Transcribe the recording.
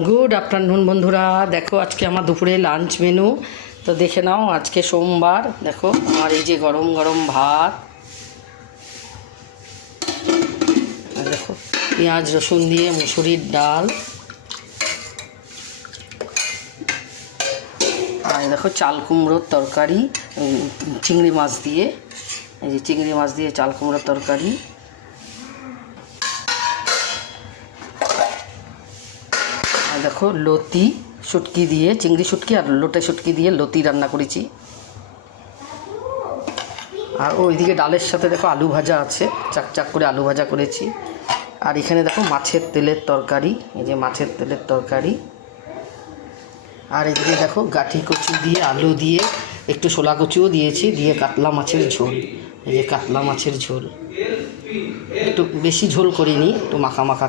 Good afternoon বন্ধুরা, দেখো আজকে আমার দুপুরে লাঞ্চ মেনু। তো দেখে নাও, আজকে সোমবার। দেখো আমার এই যে গরম গরম ভাত, আর দেখো পেঁয়াজ রসুন দিয়ে মুসুরির ডাল, আর দেখো চাল কুমড়োর তরকারি চিংড়ি মাছ দিয়ে। এই যে চিংড়ি মাছ দিয়ে চাল কুমড়োর তরকারি, আর দেখো লতি শুটকি দিয়ে, চিংড়ি শুটকি আর লোটে শুটকি দিয়ে লতি রান্না করেছি। আর ওইদিকে ডালের সাথে দেখো আলু ভাজা আছে, চাক চাক করে আলু ভাজা করেছি। আর এখানে দেখো মাছের তেলের তরকারি, এই যে মাছের তেলের তরকারি। আর এদিকে দেখো গাঠি কচু দিয়ে আলু দিয়ে একটু শোলা কচুও দিয়েছি, দিয়ে কাতলা মাছের ঝোল। এই যে কাতলা মাছের ঝোল, একটু বেশি ঝোল করিনি, একটু মাখা মাখা।